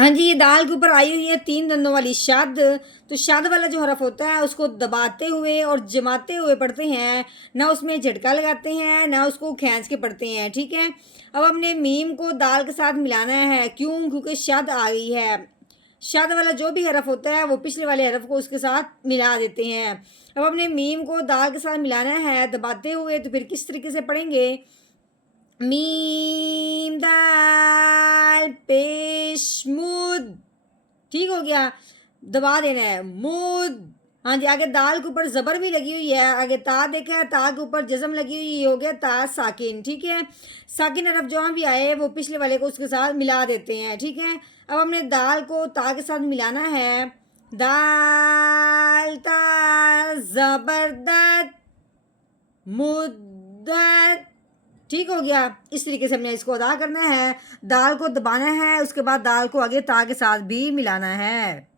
हाँ जी, ये दाल के ऊपर आई हुई है 3 दंदों वाली शद। तो शद वाला जो हरफ होता है उसको दबाते हुए और जमाते हुए पढ़ते हैं, ना उसमें झटका लगाते हैं, ना उसको खींच के पढ़ते हैं, ठीक है। अब हमने मीम को दाल के साथ मिलाना है, क्यों? क्योंकि शद आ गई है। शद वाला जो भी हरफ होता है वो पिछले वाले हरफ को उसके साथ मिला देते हैं। अब हमने मीम को दाल के साथ मिलाना है दबाते हुए, तो फिर किस तरीके से पढ़ेंगे? मीम दाल पेश मुद, ठीक हो गया। दबा देना है मुद। हाँ जी, आगे दाल के ऊपर जबर भी लगी हुई है, आगे ता देखा है, ता के ऊपर जज़म लगी हुई, ये हो गया ता साकिन, ठीक है। साकिन हरफ जहाँ भी आए वो पिछले वाले को उसके साथ मिला देते हैं, ठीक है। अब हमने दाल को ता के साथ मिलाना है। दाल ता जबरदस्त मुद्दत, ठीक हो गया। इस तरीके से हमने इसको अदा करना है। दाल को दबाना है, उसके बाद दाल को आगे ता के साथ भी मिलाना है।